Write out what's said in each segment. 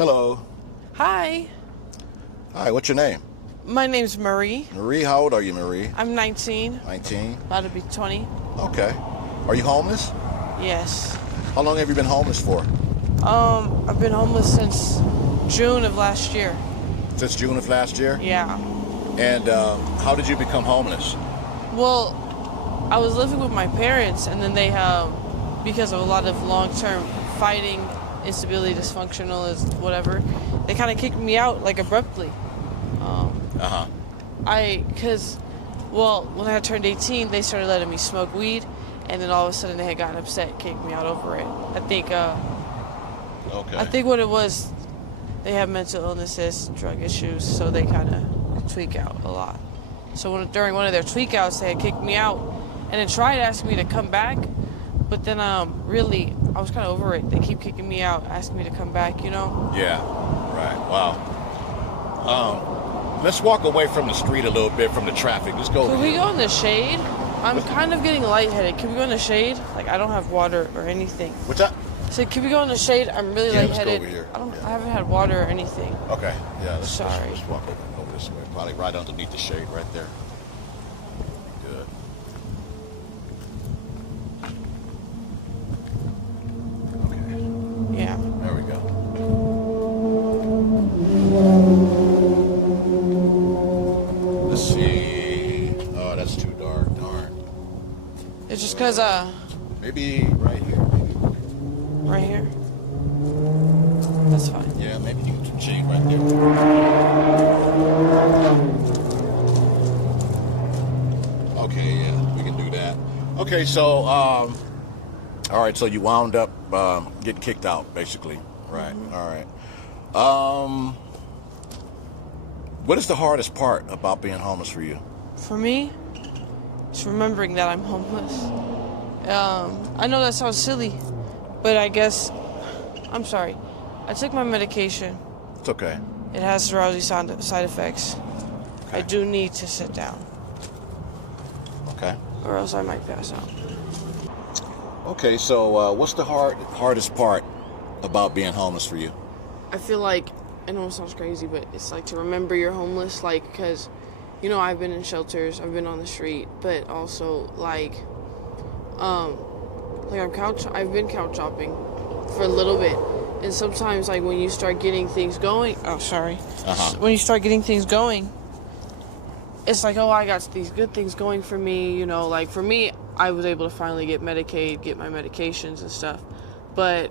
Hello. Hi, Hi, what's your name? my name's Marie. Marie, how old are you, Marie? I'm 19, 19. about to be 20. Okay. Are you homeless? Yes. How long have you been homeless for? I've been homeless since June of last year. Since June of last year? Yeah. And how did you become homeless? Well, I was living with my parents, and then they, because of a lot of long-term fighting, instability, dysfunctional, is whatever, they kind of kicked me out, like, abruptly. When I had turned 18, they started letting me smoke weed, and then all of a sudden they had gotten upset, kicked me out over it. I think what it was, they have mental illnesses, drug issues, so they kind of tweak out a lot. So during one of their tweak outs, they had kicked me out, and then tried asking me to come back, but then really, I was kind of over it. They keep kicking me out, asking me to come back, you know? Yeah, right. Wow. Let's walk away from the street a little bit, from the traffic. Let's go. Can we go in the shade? I'm kind of getting lightheaded. Can we go in the shade? Like, I don't have water or anything. What's that? So can we go in the shade? I'm really lightheaded. Let's go over here. I haven't had water or anything. Okay. Yeah. Let's walk over this way. Probably right underneath the shade, right there. Good. Okay. Yeah. There we go. Let's see. Oh, that's too dark. Darn. It's just because, Maybe right here. right here? That's fine. Yeah, maybe you can shade right there. Okay, yeah, we can do that. Okay, so, all right, so you wound up getting kicked out, basically. Right, all right. What is the hardest part about being homeless for you? For me, it's remembering that I'm homeless. I know that sounds silly, but I guess, I'm sorry. I took my medication. It's okay. It has drowsy side effects. Okay. I do need to sit down. Okay. Or else I might pass out. Okay, so what's the hardest part about being homeless for you? I feel like, I know it sounds crazy, but it's like to remember you're homeless, like, because, you know, I've been in shelters, I've been on the street, but also, like I've been couch hopping for a little bit, and sometimes, like, when you start getting things going, when you start getting things going, it's like, oh, I got these good things going for me, you know, like, for me, I was able to finally get Medicaid, get my medications and stuff, but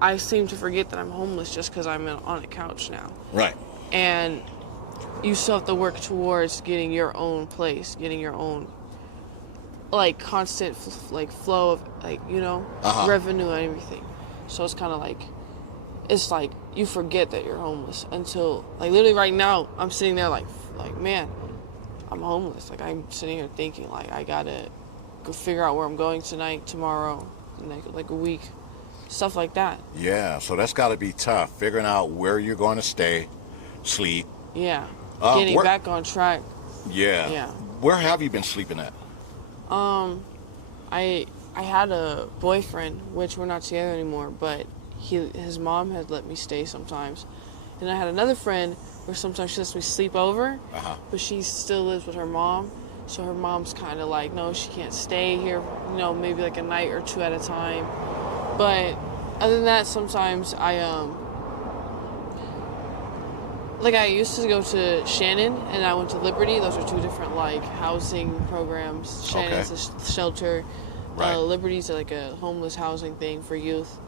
I seem to forget that I'm homeless just because I'm on a couch now. Right. And you still have to work towards getting your own place, getting your own, like, constant, flow of, like, you know, revenue and everything. So it's kind of like, it's like you forget that you're homeless until, like, literally right now, I'm sitting there like, man, I'm homeless. Like, I'm sitting here thinking, like, I gotta go figure out where I'm going tonight, tomorrow, like a week. Stuff like that. Yeah, so that's got to be tough, figuring out where you're going to stay, sleep. Yeah, getting back on track. Yeah. Yeah. Where have you been sleeping at? I had a boyfriend, which we're not together anymore, but his mom had let me stay sometimes. And I had another friend where sometimes she lets me sleep over, but she still lives with her mom. So her mom's kind of like, no, she can't stay here, you know, maybe like a night or two at a time. But other than that, sometimes I used to go to Shannon and I went to Liberty. Those are two different, like, housing programs. Shannon's a shelter. Right. Liberty's like a homeless housing thing for youth.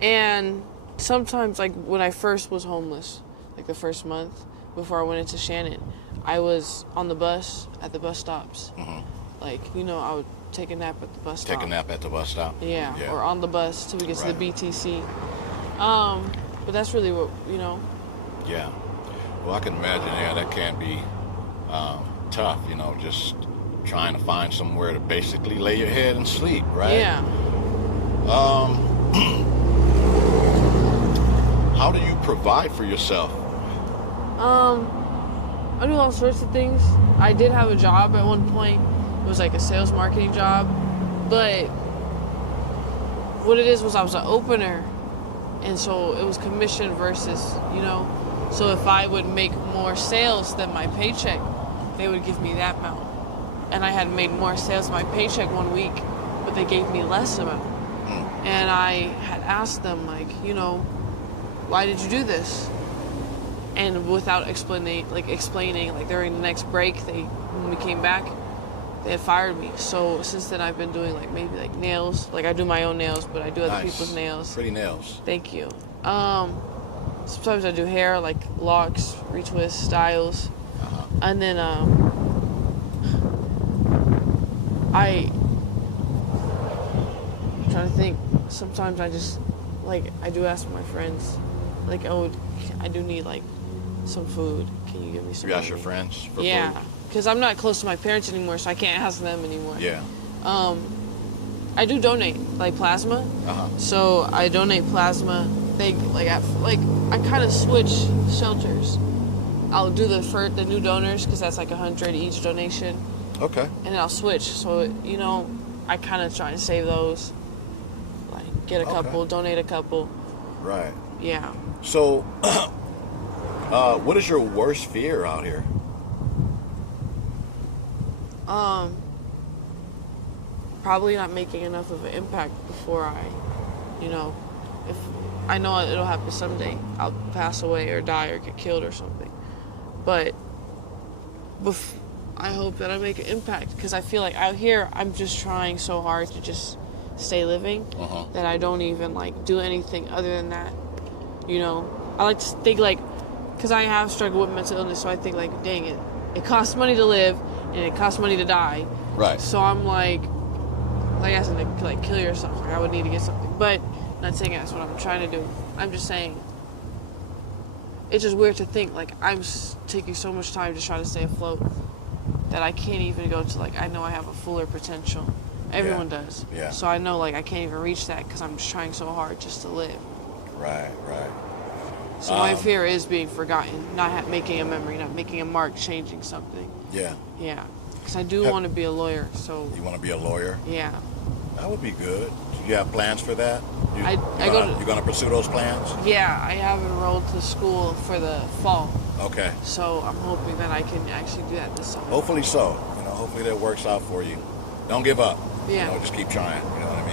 And sometimes, like, when I first was homeless, like the first month before I went into Shannon, I was on the bus at the bus stops. Like, you know, I would take a nap at the bus stop. Take a nap at the bus stop? Yeah, or on the bus till we get to the BTC. But that's really what, you know. Yeah. Well, I can imagine, that can be tough, you know, just trying to find somewhere to basically lay your head and sleep, right? Yeah. How do you provide for yourself? I do all sorts of things. I did have a job at one point. It was like a sales marketing job. But what it is was I was an opener And so it was commission versus, you know. So if I would make more sales than my paycheck, they would give me that amount. And I had made more sales than my paycheck one week, but they gave me less amount. And I had asked them, like, you know, why did you do this? And without explaining, like during the next break, when we came back, they had fired me. So since then, I've been doing like maybe like nails. Like I do my own nails, but I do other people's nails. Pretty nails. Thank you. Sometimes I do hair, like locks, retwist, styles, and then I'm trying to think. Sometimes I just I do ask my friends, like, oh, I do need like some food. Can you give me some? You ask your friends for food? Because I'm not close to my parents anymore, so I can't ask them anymore. Yeah. I do donate like plasma. So I donate plasma. I kind of switch shelters. I'll do the new donors because that's like 100 each donation. Okay. And then I'll switch. So you know, I kind of try and save those. Like get a couple, donate a couple. Right. Yeah. So, what is your worst fear out here? Probably not making enough of an impact before if I know it'll happen someday. I'll pass away or die or get killed or something. But I hope that I make an impact because I feel like out here I'm just trying so hard to just stay living that I don't even do anything other than that. You know, I like to think because I have struggled with mental illness, so I think dang it, it costs money to live and it costs money to die. Right. So I'm asking to kill yourself. I would need to get something, but I'm not saying that's what I'm trying to do. I'm just saying it's just weird to think I'm taking so much time to try to stay afloat that I can't even go to I know I have a fuller potential. Everyone does. Yeah. So I know I can't even reach that because I'm just trying so hard just to live. Right. So my fear is being forgotten, not making a memory, not making a mark, changing something. Yeah. Yeah. Because I do want to be a lawyer. So. You want to be a lawyer? Yeah. That would be good. Do you have plans for that? You're going to pursue those plans? Yeah, I have enrolled to school for the fall. Okay. So I'm hoping that I can actually do that this summer. Hopefully so. Hopefully that works out for you. Don't give up. Yeah. Just keep trying. You know what I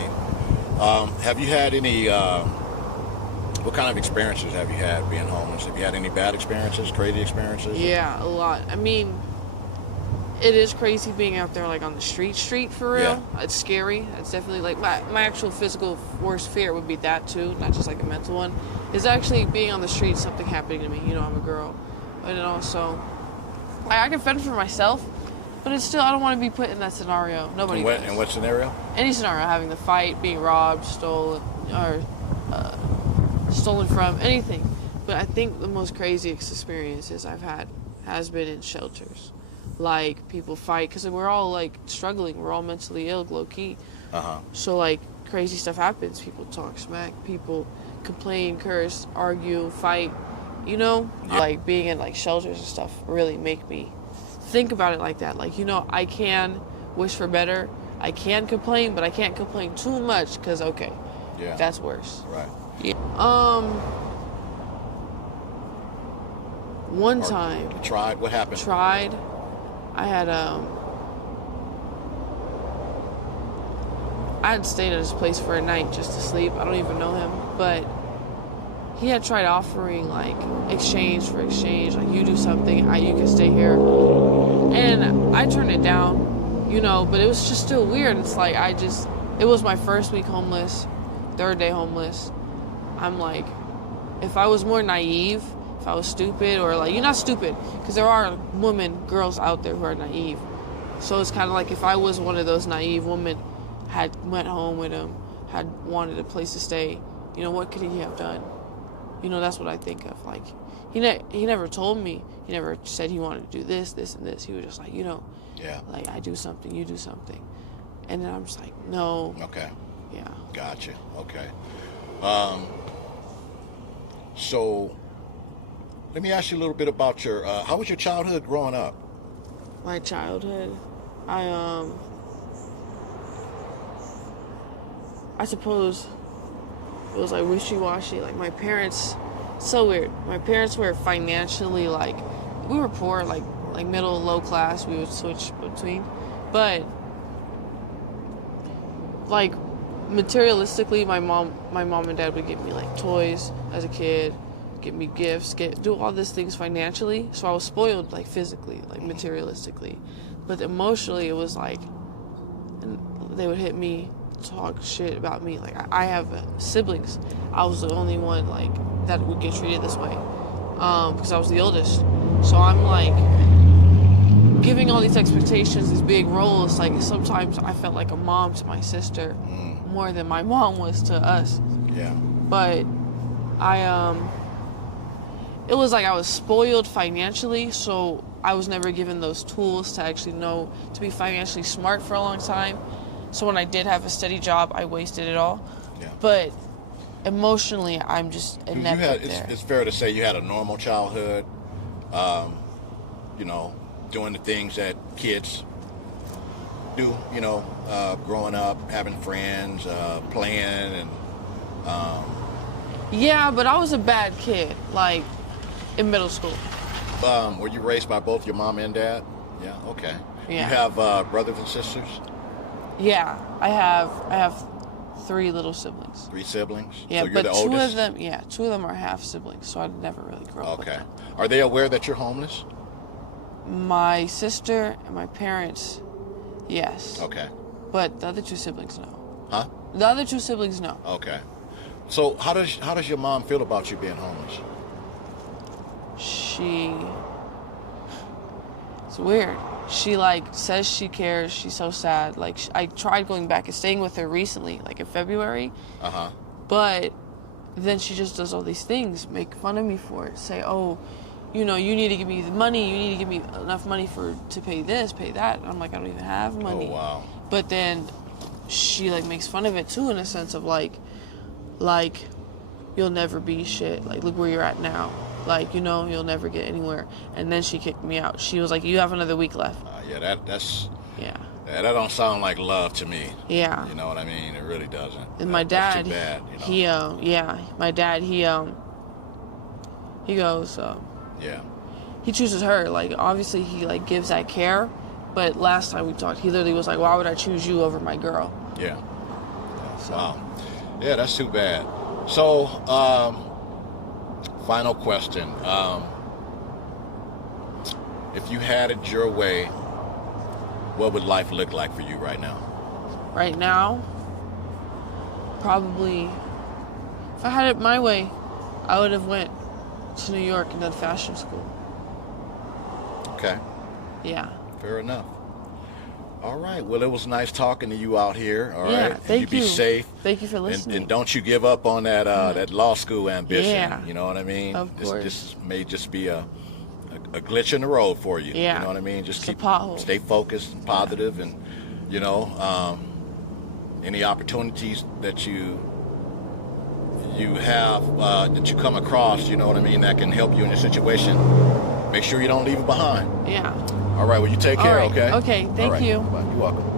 mean? Have you had any? What kind of experiences have you had being homeless? Have you had any bad experiences, crazy experiences? Yeah, a lot. I mean, it is crazy being out there on the street for real. Yeah. It's scary. It's definitely my actual physical worst fear would be that too, not just a mental one. Is actually being on the street, something happening to me. I'm a girl, but also I can fend for myself, but it's still I don't want to be put in that scenario. Nobody. In what scenario? Any scenario, having the fight, being robbed, stolen, or stolen from, anything. But I think the most craziest experiences I've had has been in shelters. People fight because we're all struggling. We're all mentally ill, low key. So crazy stuff happens. People talk smack. People complain, curse, argue, fight. Yeah. Being in shelters and stuff really make me think about it like that. I can wish for better. I can complain, but I can't complain too much because that's worse. Right. Yeah. One time. You tried? What happened? I had stayed at his place for a night just to sleep. I don't even know him, but he had tried offering exchange for exchange. You do something, you can stay here. And I turned it down, but it was just still weird. It's it was my first week homeless, third day homeless. I'm if I was more naive, if I was stupid, or you're not stupid, because there are girls out there who are naive. So it's kind of if I was one of those naive women, had went home with him, had wanted a place to stay, what could he have done? That's what I think of. He never told me. He never said he wanted to do this, this, and this. He was just yeah, I do something, you do something, and then I'm just no. Okay. Yeah. Gotcha. Okay. So, let me ask you a little bit about your. How was your childhood growing up? My childhood, I suppose it was like wishy-washy. Like my parents, so weird. My parents were financially like, we were poor, like middle, low class. We would switch between, but like materialistically, my mom and dad would get me like toys as a kid, get me gifts, do all these things financially. So I was spoiled like physically, like materialistically, but emotionally it was like, and they would hit me, talk shit about me. Like I have siblings. I was the only one like that would get treated this way, because I was the oldest. So I'm like giving all these expectations, these big roles. Like sometimes I felt like a mom to my sister more than my mom was to us. Yeah. But it was like I was spoiled financially, so I was never given those tools to actually know to be financially smart for a long time. So when I did have a steady job, I wasted it all. Yeah. But emotionally, I'm just inept there. It's fair to say you had a normal childhood, you know, doing the things that kids do, you know, growing up, having friends, playing, and yeah, but I was a bad kid, like in middle school. Were you raised by both your mom and dad? Yeah. Okay. Yeah. You have brothers and sisters? Yeah, I have 3 little siblings. 3 siblings? Yeah, so you're but the two oldest? of them are half siblings, so I never really grew up with Okay. them. Are they aware that you're homeless? My sister and my parents, yes. Okay. But the other 2 siblings, no. Huh? The other 2 siblings, no. Okay. So how does your mom feel about you being homeless? It's weird. She like says she cares. She's so sad. Like I tried going back and staying with her recently, like in February. But then she just does all these things, make fun of me for it. Say, oh, you know, you need to give me the money. You need to give me enough money to pay this, pay that. And I'm like, I don't even have money. Oh wow. But then she like makes fun of it too, in a sense of like you'll never be shit. Like look where you're at now. Like, you know, you'll never get anywhere. And then she kicked me out. She was like, you have another week left. Yeah, that's... Yeah. That don't sound like love to me. Yeah. You know what I mean? It really doesn't. And my dad, that's too bad, you know? my dad, he goes, yeah. he chooses her. Like, obviously he, like, gives that care. But last time we talked, he literally was like, why would I choose you over my girl? Yeah. So. Wow. Yeah, that's too bad. So, final question. If you had it your way, what would life look like for you right now? Right now, probably, if I had it my way, I would have went to New York and done fashion school. Okay. Yeah. Fair enough. All right. Well, it was nice talking to you out here. All yeah, right. Thank you be safe. Thank you for listening. And don't you give up on that that law school ambition. Yeah. You know what I mean? Of course. This may just be a glitch in the road for you. Yeah. You know what I mean? Just stay focused and positive, and you know, any opportunities that you have that you come across, you know what I mean, that can help you in your situation, make sure you don't leave it behind. Yeah. All right, well, you take care, right. okay? Okay, thank you. Bye. You're welcome.